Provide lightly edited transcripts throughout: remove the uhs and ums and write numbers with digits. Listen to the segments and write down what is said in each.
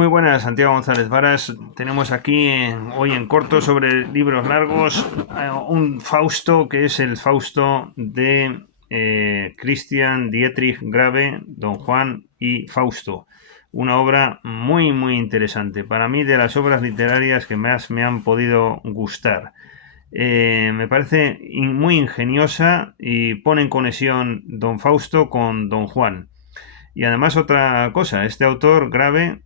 Muy buenas, Santiago González Varas. Tenemos aquí hoy en corto sobre libros largos un Fausto que es el Fausto de Christian Dietrich Grave, Don Juan y Fausto. Una obra muy muy interesante. Para mí de las obras literarias que más me han podido gustar. Me parece muy ingeniosa y pone en conexión Don Fausto con Don Juan. Y además otra cosa, este autor Grave,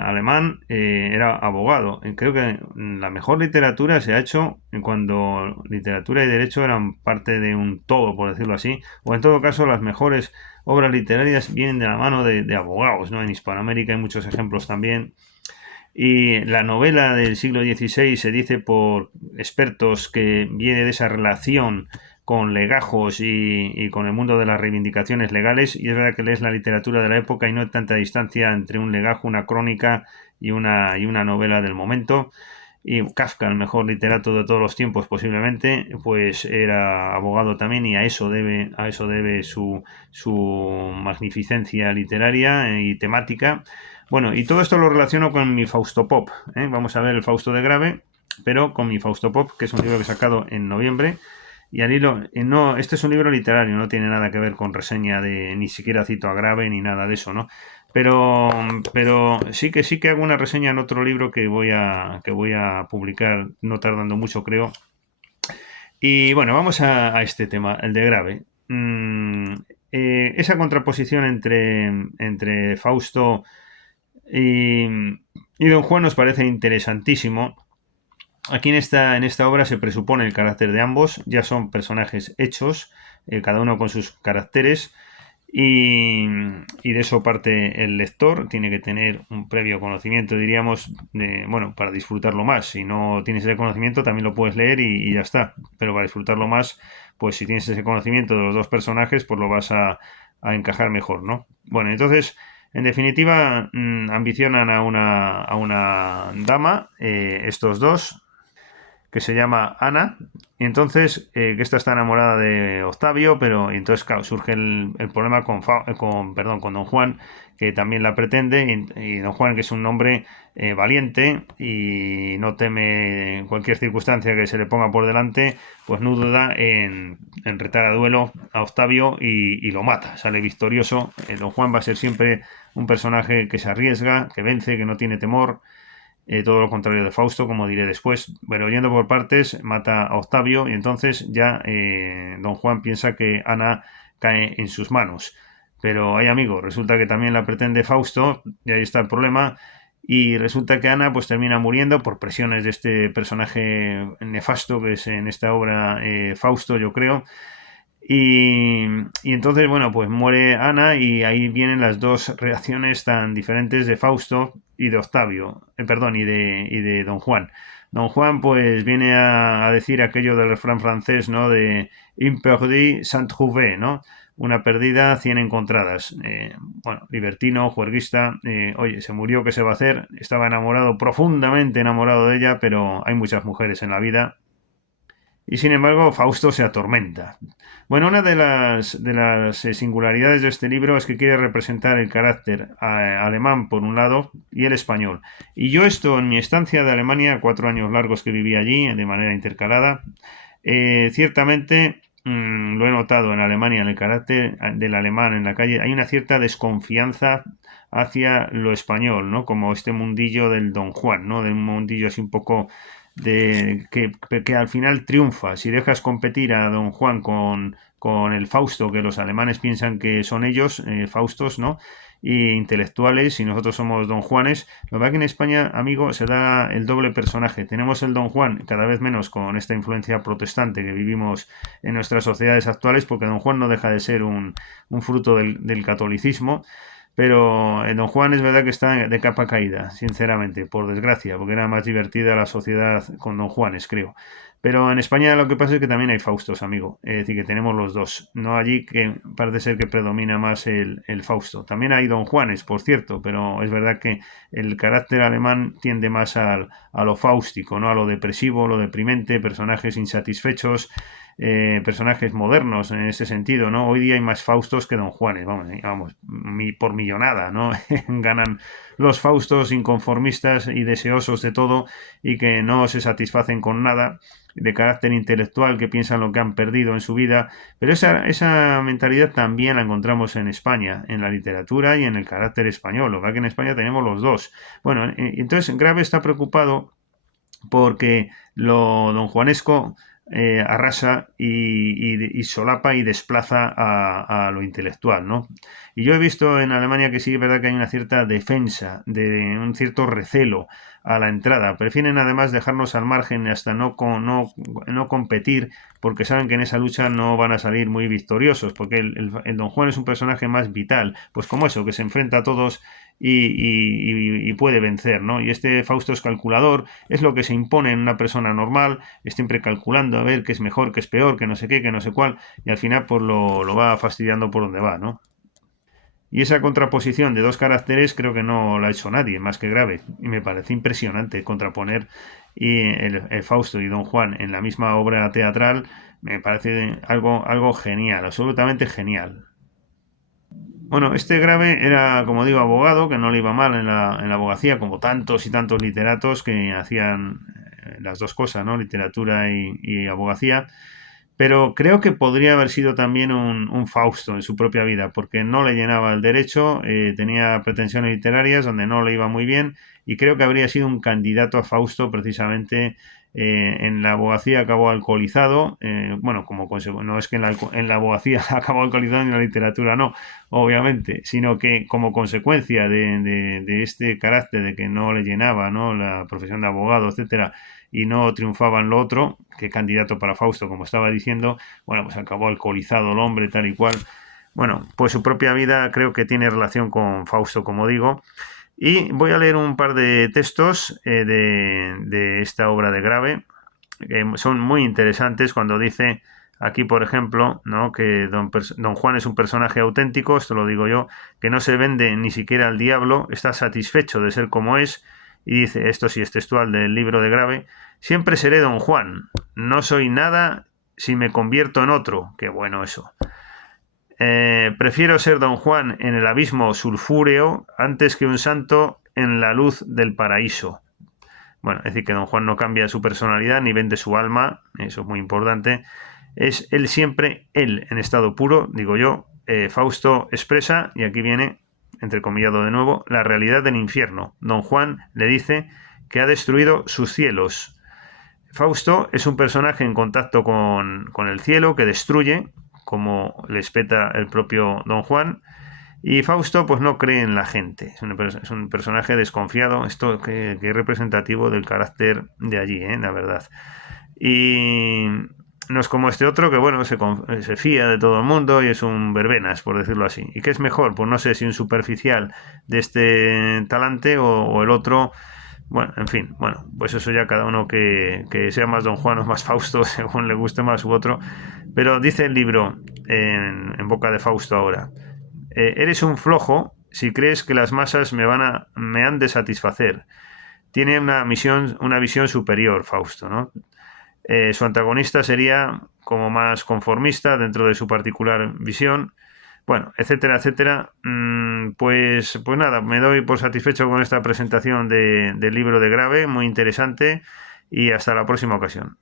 alemán, era abogado. Creo que la mejor literatura se ha hecho cuando literatura y derecho eran parte de un todo, por decirlo así, o en todo caso las mejores obras literarias vienen de la mano de abogados, ¿no? En Hispanoamérica hay muchos ejemplos también. Y la novela del siglo XVI se dice por expertos que viene de esa relación con legajos y con el mundo de las reivindicaciones legales, y es verdad que lees la literatura de la época y no hay tanta distancia entre un legajo, una crónica y una novela del momento. Y Kafka, el mejor literato de todos los tiempos posiblemente, pues era abogado también y a eso debe su magnificencia literaria y temática. Bueno, y todo esto lo relaciono con mi Fausto Pop, ¿eh? Vamos a ver el Fausto de Grave, pero con mi Fausto Pop, que es un libro que he sacado en noviembre. Y al hilo, no, este es un libro literario, no tiene nada que ver con reseña de, ni siquiera cito a Grave ni nada de eso, ¿no? Pero, pero sí que hago una reseña en otro libro que voy a publicar no tardando mucho, creo. Y bueno, vamos a este tema, el de Grave. Esa contraposición entre Fausto y, y Don Juan nos parece interesantísimo. Aquí en esta obra se presupone el carácter de ambos, ya son personajes hechos, cada uno con sus caracteres, y de eso parte el lector, tiene que tener un previo conocimiento, diríamos, bueno, para disfrutarlo más. Si no tienes ese conocimiento, también lo puedes leer y ya está, pero para disfrutarlo más, pues si tienes ese conocimiento de los dos personajes, pues lo vas a encajar mejor, ¿no? Bueno, entonces, en definitiva, ambicionan a una dama, estos dos, que se llama Ana, y entonces que esta está enamorada de Octavio, pero entonces claro, surge el problema con Don Juan, que también la pretende, y Don Juan, que es un hombre valiente y no teme cualquier circunstancia que se le ponga por delante, pues no duda en retar a duelo a Octavio y lo mata, sale victorioso. Don Juan va a ser siempre un personaje que se arriesga, que vence, que no tiene temor, todo lo contrario de Fausto, como diré después. Pero yendo por partes, mata a Octavio y entonces ya Don Juan piensa que Ana cae en sus manos. Pero hay amigos, resulta que también la pretende Fausto, y ahí está el problema. Y resulta que Ana pues termina muriendo por presiones de este personaje nefasto que es en esta obra Fausto, yo creo. Y entonces, bueno, pues muere Ana y ahí vienen las dos reacciones tan diferentes de Fausto y de Octavio, perdón, y de Don Juan. Don Juan pues viene a decir aquello del refrán francés, ¿no? De "Un perdu, cent trouvé", ¿no? Una perdida, 100 encontradas. Bueno, libertino, juerguista, oye, se murió, ¿qué se va a hacer? Estaba enamorado, profundamente enamorado de ella, pero hay muchas mujeres en la vida y sin embargo, Fausto se atormenta. Bueno, una de las singularidades de este libro es que quiere representar el carácter alemán por un lado y el español. Y yo esto en mi estancia de Alemania, 4 años largos que viví allí de manera intercalada, ciertamente lo he notado en Alemania, en el carácter del alemán en la calle, hay una cierta desconfianza hacia lo español, ¿no? Como este mundillo del Don Juan, ¿no? De un mundillo así un poco que al final triunfa. Si dejas competir a Don Juan con el Fausto, que los alemanes piensan que son ellos, Faustos, ¿no? Y intelectuales, y nosotros somos Don Juanes. Lo que pasa es que en España, amigo, se da el doble personaje. Tenemos el Don Juan, cada vez menos con esta influencia protestante que vivimos en nuestras sociedades actuales, porque Don Juan no deja de ser un fruto del catolicismo. Pero Don Juan es verdad que está de capa caída, sinceramente, por desgracia, porque era más divertida la sociedad con Don Juanes, creo. Pero en España lo que pasa es que también hay Faustos, amigo. Es decir, que tenemos los dos. No allí que parece ser que predomina más el Fausto. También hay Don Juanes, por cierto, pero es verdad que el carácter alemán tiende más a lo fáustico, ¿no? A lo depresivo, lo deprimente, personajes insatisfechos, personajes modernos en ese sentido, ¿no? Hoy día hay más Faustos que Don Juanes, vamos, por millonada, ¿no? Ganan los Faustos inconformistas y deseosos de todo y que no se satisfacen con nada, de carácter intelectual, que piensan lo que han perdido en su vida, pero esa mentalidad también la encontramos en España, en la literatura y en el carácter español, lo que en España tenemos los dos. Bueno, entonces Grave está preocupado porque lo don Juanesco arrasa y solapa y desplaza a lo intelectual, ¿no? Y yo he visto en Alemania que sí es verdad que hay una cierta defensa, de un cierto recelo a la entrada. Prefieren además dejarnos al margen hasta no competir, porque saben que en esa lucha no van a salir muy victoriosos, porque el Don Juan es un personaje más vital, pues como eso, que se enfrenta a todos y puede vencer, ¿no? Y este Fausto es calculador, es lo que se impone en una persona normal, es siempre calculando a ver qué es mejor, qué es peor, qué no sé qué, qué no sé cuál, y al final pues lo va fastidiando por donde va, ¿no? Y esa contraposición de dos caracteres creo que no la ha hecho nadie, más que Grave. Y me parece impresionante contraponer el Fausto y Don Juan en la misma obra teatral. Me parece algo genial, absolutamente genial. Bueno, este Grave era, como digo, abogado, que no le iba mal en la abogacía, como tantos y tantos literatos que hacían las dos cosas, ¿no? Literatura y abogacía. Pero creo que podría haber sido también un Fausto en su propia vida, porque no le llenaba el derecho, tenía pretensiones literarias donde no le iba muy bien, y creo que habría sido un candidato a Fausto precisamente. En la abogacía acabó alcoholizado, bueno, no es que en la abogacía acabó alcoholizado ni en la literatura, no, obviamente, sino que como consecuencia de este carácter de que no le llenaba, ¿no? La profesión de abogado, etcétera, y no triunfaba en lo otro, que candidato para Fausto, como estaba diciendo, bueno, pues acabó alcoholizado el hombre, tal y cual. Bueno, pues su propia vida creo que tiene relación con Fausto, como digo. Y voy a leer un par de textos de esta obra de Grave, que son muy interesantes cuando dice aquí, por ejemplo, ¿no? Que don Juan es un personaje auténtico, esto lo digo yo, que no se vende ni siquiera al diablo, está satisfecho de ser como es, y dice, esto sí es textual del libro de Grave, siempre seré don Juan, no soy nada si me convierto en otro, qué bueno eso. Prefiero ser don Juan en el abismo sulfúreo antes que un santo en la luz del paraíso. Bueno, es decir, que don Juan no cambia su personalidad ni vende su alma, eso es muy importante. Es él siempre, él en estado puro, digo yo. Fausto expresa, y aquí viene, entrecomillado de nuevo, la realidad del infierno. Don Juan le dice que ha destruido sus cielos. Fausto es un personaje en contacto con el cielo que destruye, como le espeta el propio Don Juan, y Fausto pues no cree en la gente, es un personaje desconfiado, esto que es representativo del carácter de allí, la verdad. Y no es como este otro que, bueno, se fía de todo el mundo y es un verbenas, por decirlo así. ¿Y qué es mejor? Pues no sé si un superficial de este talante o el otro. Bueno, en fin, bueno, pues eso ya cada uno que sea más Don Juan o más Fausto, según le guste más u otro. Pero dice el libro en boca de Fausto ahora. Eres un flojo si crees que las masas me han de satisfacer. Tiene una visión superior, Fausto, ¿no? Su antagonista sería como más conformista dentro de su particular visión. Bueno, etcétera, etcétera. Pues nada, me doy por satisfecho con esta presentación del libro de Grave, muy interesante, y hasta la próxima ocasión.